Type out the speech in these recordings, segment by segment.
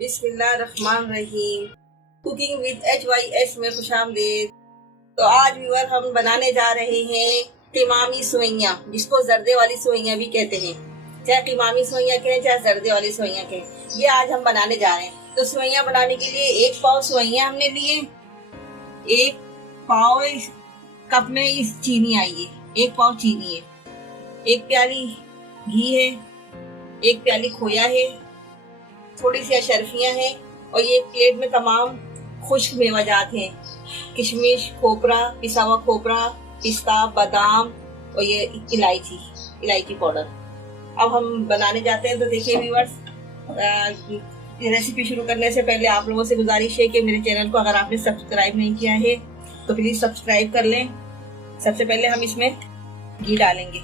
बिस्मिल्लाहिर्रहमानिर्रहीम। Cooking with HYS में खुशामदीद। तो आज व्यूअर हम बनाने जा रहे हैं कीमामी सेवइयाँ, जिसको जर्दे वाली सेवइयाँ भी कहते हैं। चाहे कीमामी सेवइयाँ कहें चाहे जर्दे वाली सेवइयाँ कहें, ये आज हम बनाने जा रहे हैं। तो सेवइयाँ बनाने के लिए 1 पाव सेवइयाँ हमने लिए, 1 पाव कप में इस चीनी आई है, 1 पाव चीनी है, 1 प्याली घी है, 1 प्याली खोया है, थोड़ी सी अशरफियाँ हैं और ये एक प्लेट में तमाम खुश्क मेवाजात हैं, किशमिश, खोपरा, पिसा हुआ खोपरा, पिस्ता, बादाम और ये इलायची पाउडर। अब हम बनाने जाते हैं। तो देखिए व्यूअर्स, रेसिपी शुरू करने से पहले आप लोगों से गुजारिश है कि मेरे चैनल को अगर आपने सब्सक्राइब नहीं किया है तो प्लीज़ सब्सक्राइब कर लें। सबसे पहले हम इसमें घी डालेंगे,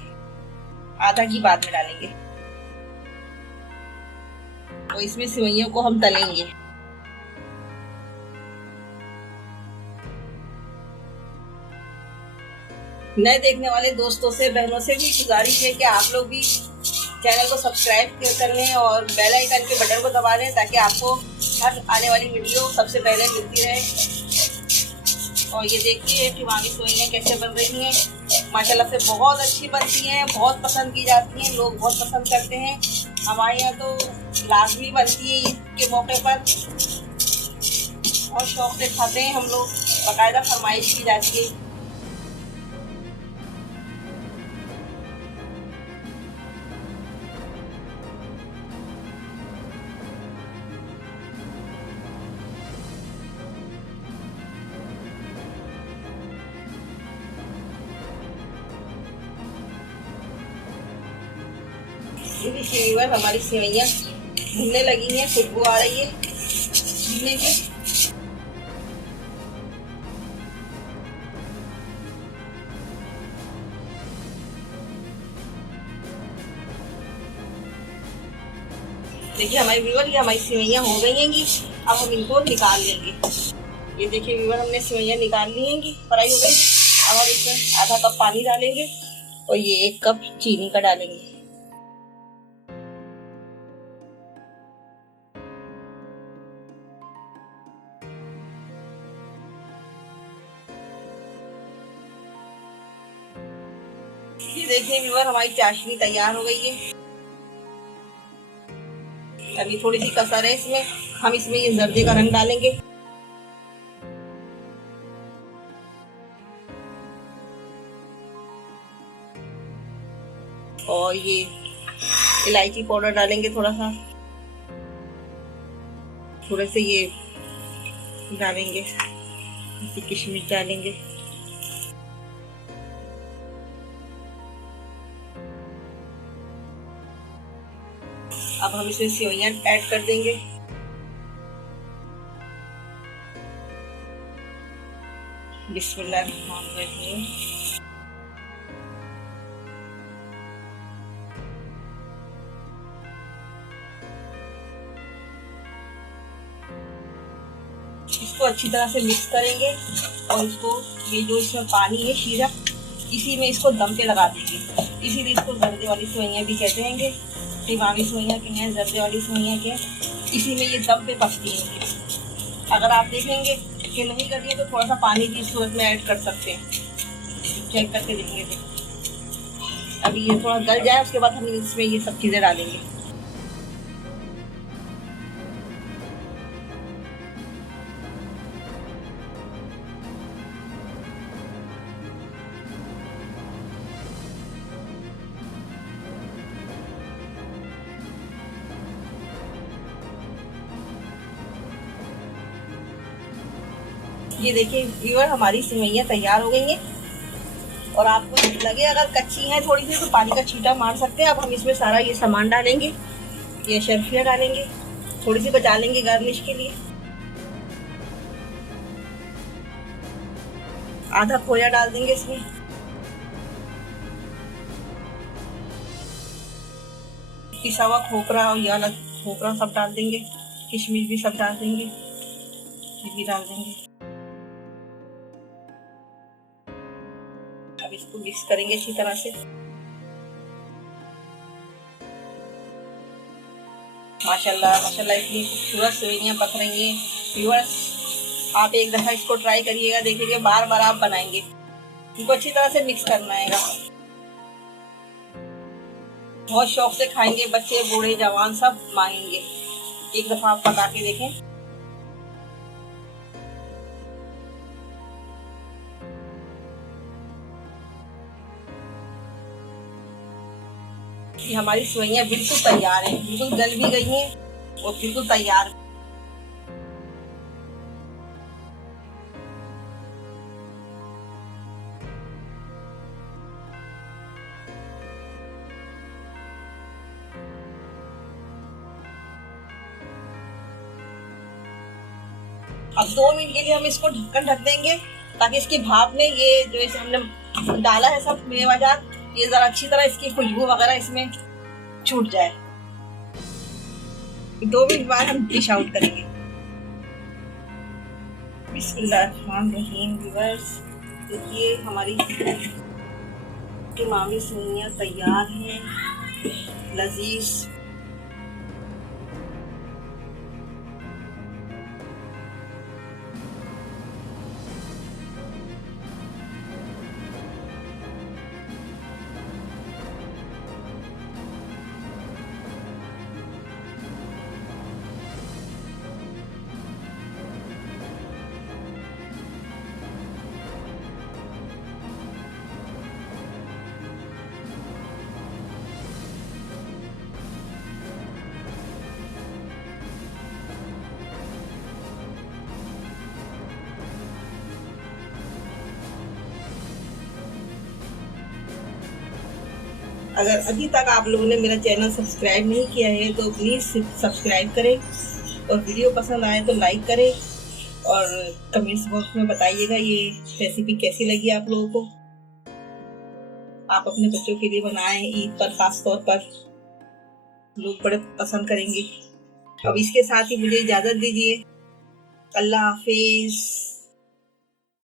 आधा घी बाद में डालेंगे और इसमें सेवइयों को हम तलेंगे। नए देखने वाले दोस्तों से, बहनों से भी गुजारिश है कि आप लोग भी चैनल को सब्सक्राइब कर लें और बेल आइकन के बटन को दबा दें ताकि आपको हर आने वाली वीडियो सबसे पहले मिलती रहे। और ये देखिए कीमामी सेवइयाँ कैसे बन रही हैं। माशाल्लाह से बहुत अच्छी बनती हैं, बहुत पसंद की जाती हैं, लोग बहुत पसंद करते हैं। हमारे यहाँ तो लाजमी बनती है ईद के मौके पर, और शौक से खाते हैं हम लोग, बाकायदा फरमाइश की जाती है। ये देखिए व्यूअर, हमारी सेवइयाँ भुनने लगी हैं, खुशबू आ रही है भुनने की। देखिए हमारी व्यूअर, ये हमारी सेवइयाँ हो गई हैं। अब हम इनको निकाल लेंगे। ये देखिए व्यूअर, हमने सेवइयाँ निकाल ली हैं, फ्राई हो गई। अब हम इसमें आधा कप पानी डालेंगे और ये 1 कप चीनी का डालेंगे। ये देखिए व्यूअर, हमारी चाशनी तैयार हो गई है। अभी थोड़ी सी कसर है इसमें, हम इसमें ये जर्दे का रंग डालेंगे और ये इलायची पाउडर डालेंगे थोड़ा सा, थोड़े से ये डालेंगे, किशमिश डालेंगे। अब हम इसमें सेवइयाँ ऐड कर देंगे। बिस्मिल्लाहिर्रहमानिर्रहीम। इसको अच्छी तरह से मिक्स करेंगे और इसको, ये जो इसमें पानी है शीरा, इसी में इसको दम पे लगा देंगे। इसीलिए इसको जर्दे वाली सेवइयाँ भी कहते हैं। कीमामी सेवइयाँ के हैं, जर्दे वाली सेवइयाँ के, इसी में ये दम पे पकती हैं। अगर आप देखेंगे कि नहीं करनी है तो थोड़ा सा पानी भी इस सूरत में ऐड कर सकते हैं, चेक करके देखेंगे। अभी ये थोड़ा गल जाए, उसके बाद हम इसमें ये सब चीज़ें डालेंगे। ये देखिए व्यूअर, हमारी सेवइयाँ तैयार हो गई हैं। और आपको लगे अगर कच्ची हैं थोड़ी सी तो पानी का छींटा मार सकते हैं। अब हम इसमें सारा ये सामान डालेंगे, ये शर्फियाँ डालेंगे, थोड़ी सी बचा लेंगे गार्निश के लिए। आधा खोया डाल देंगे इसमें, पिसा हुआ खोपरा और ये वाला खोपरा सब डाल देंगे, किशमिश भी सब डाल देंगे, ये भी डाल देंगे। अब इसको मिक्स करेंगे अच्छी तरह से। माशाल्लाह माशाल्लाह इतनी खूबसूरत सेवइयाँ पक रही हैं। व्यूअर्स, आप एक दफ़ा इसको ट्राई करिएगा, देखिएगा बार बार आप बनाएंगे। इनको अच्छी तरह से मिक्स करना है, बहुत शौक से खाएंगे बच्चे बूढ़े जवान सब मांगेंगे। एक दफ़ा आप पका के देखें। ये हमारी सेवइयाँ बिल्कुल तैयार हैं, बिल्कुल गल भी गई हैं और बिल्कुल तैयार। अब 2 मिनट के लिए हम इसको ढक्कन ढक देंगे ताकि इसकी भाप में ये जो इसे हमने डाला है सब मेवाजात, ये जरा अच्छी तरह इसकी खुशबू वगैरह इसमें छूट जाए। 2 मिनट बाद हम डिश आउट करेंगे। बिस्मिल्लाहिर्रहमानिर्रहीम। व्यूअर्स, देखिए हमारी कीमावी सेवइयाँ तैयार हैं, लजीज। अगर अभी तक आप लोगों ने मेरा चैनल सब्सक्राइब नहीं किया है तो प्लीज़ सब्सक्राइब करें, और वीडियो पसंद आए तो लाइक करें, और कमेंट्स बॉक्स में बताइएगा ये रेसिपी कैसी लगी आप लोगों को। आप अपने बच्चों के लिए बनाएं, ईद पर खास तौर पर लोग बड़े पसंद करेंगे। अब इसके साथ ही मुझे इजाज़त दीजिए। अल्लाह हाफिज़।